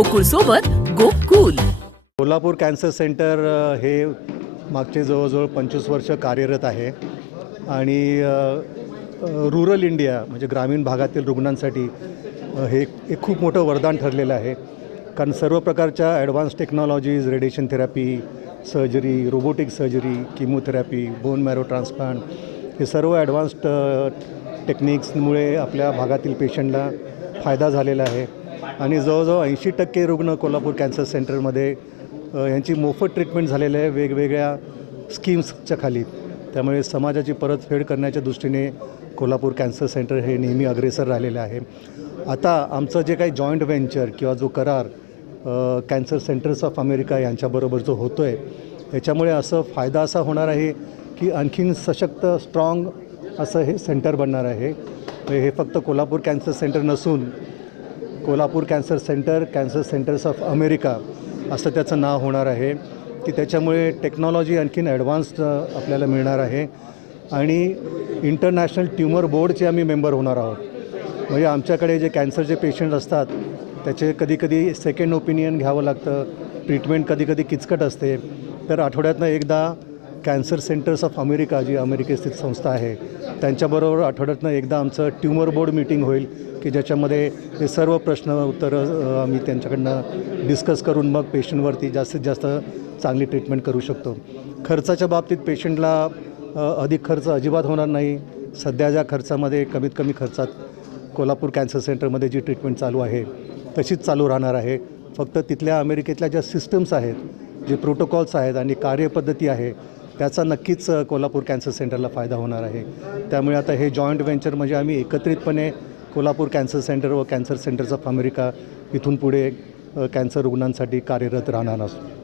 गोकुळ सोबत Gokul. Kolhapur cancer centre हे मागचे जवळजवळ 25 वर्ष कार्यरत आहे आणि रुरल इंडिया म्हणजे ग्रामीण भागातील रुग्णांसाठी हे एक खूप मोठं वरदान ठरलेलं आहे. कारण सर्व प्रकारच्या advance technologies, radiation therapy, surgery, robotic surgery, chemotherapy, bone marrow transplant हे सर्व ॲडव्हान्स्ड टेक्निक्समुळे आपल्या भागातील पेशंटला फायदा झालेला आहे. आणि जवळजवळ 80% रुग्ण कोल्हापूर कॅन्सर सेंटरमध्ये यांची मोफत ट्रीटमेंट झालेली आहे वेगवेगळ्या स्कीम्सच्या खाली. त्यामुळे समाजाची परतफेड करण्याच्या दृष्टीने कोल्हापूर कॅन्सर सेंटर हे नेहमी अग्रेसर राहिलेलं आहे. आता आमचं जे काही जॉईंट व्हेंचर किंवा जो करार कॅन्सर सेंटर्स ऑफ अमेरिका यांच्याबरोबर जो होतो आहे त्याच्यामुळे फायदा असा होणार आहे की आणखीन सशक्त स्ट्रॉंग असं हे सेंटर बनणार आहे. हे फक्त कोल्हापूर कॅन्सर सेंटर नसून Kolhapur cancer centre, cancer centres of America असं त्याचं नाव होणार आहे की त्याच्यामुळे टेक्नॉलॉजी आणखीन ॲडव्हान्स्ड आपल्याला मिळणार आहे. आणि इंटरनॅशनल ट्यूमर बोर्डचे आम्ही मेंबर होणार आहोत. म्हणजे आमच्याकडे जे कॅन्सरचे पेशंट असतात त्याचे कधीकधी सेकंड ओपिनियन घ्यावं लागतं, ट्रीटमेंट कधीकधी किचकट असते. तर आठवड्यातनं एकदा कॅन्सर सेंटर्स ऑफ अमेरिका जी अमेरिकेस्थित संस्था आहे त्यांच्याबरोबर आठवड्यातनं एकदा आमचं ट्यूमर बोर्ड मीटिंग होईल की ज्याच्यामध्ये हे सर्व प्रश्न उत्तरं आम्ही त्यांच्याकडनं डिस्कस करून मग पेशंटवरती जास्तीत जास्त चांगली ट्रीटमेंट करू शकतो. खर्चाच्या बाबतीत पेशंटला अधिक खर्च अजिबात होणार नाही. सध्या खर्चामध्ये कमीत कमी खर्चात कोल्हापूर कॅन्सर सेंटरमध्ये जी ट्रीटमेंट चालू आहे तशीच चालू राहणार आहे. फक्त तिथल्या अमेरिकेतल्या ज्या सिस्टम्स आहेत, जे प्रोटोकॉल्स आहेत आणि कार्यपद्धती आहे त्याचा नक्कीच कोल्हापूर कॅन्सर सेंटरला फायदा होणार आहे. त्यामुळे आता हे जॉईंट व्हेंचर म्हणजे आम्ही एकत्रितपणे कोल्हापूर कॅन्सर सेंटर व कॅन्सर सेंटर्स ऑफ अमेरिका इथून पुढे कॅन्सर रुग्णांसाठी कार्यरत राहणार असतो.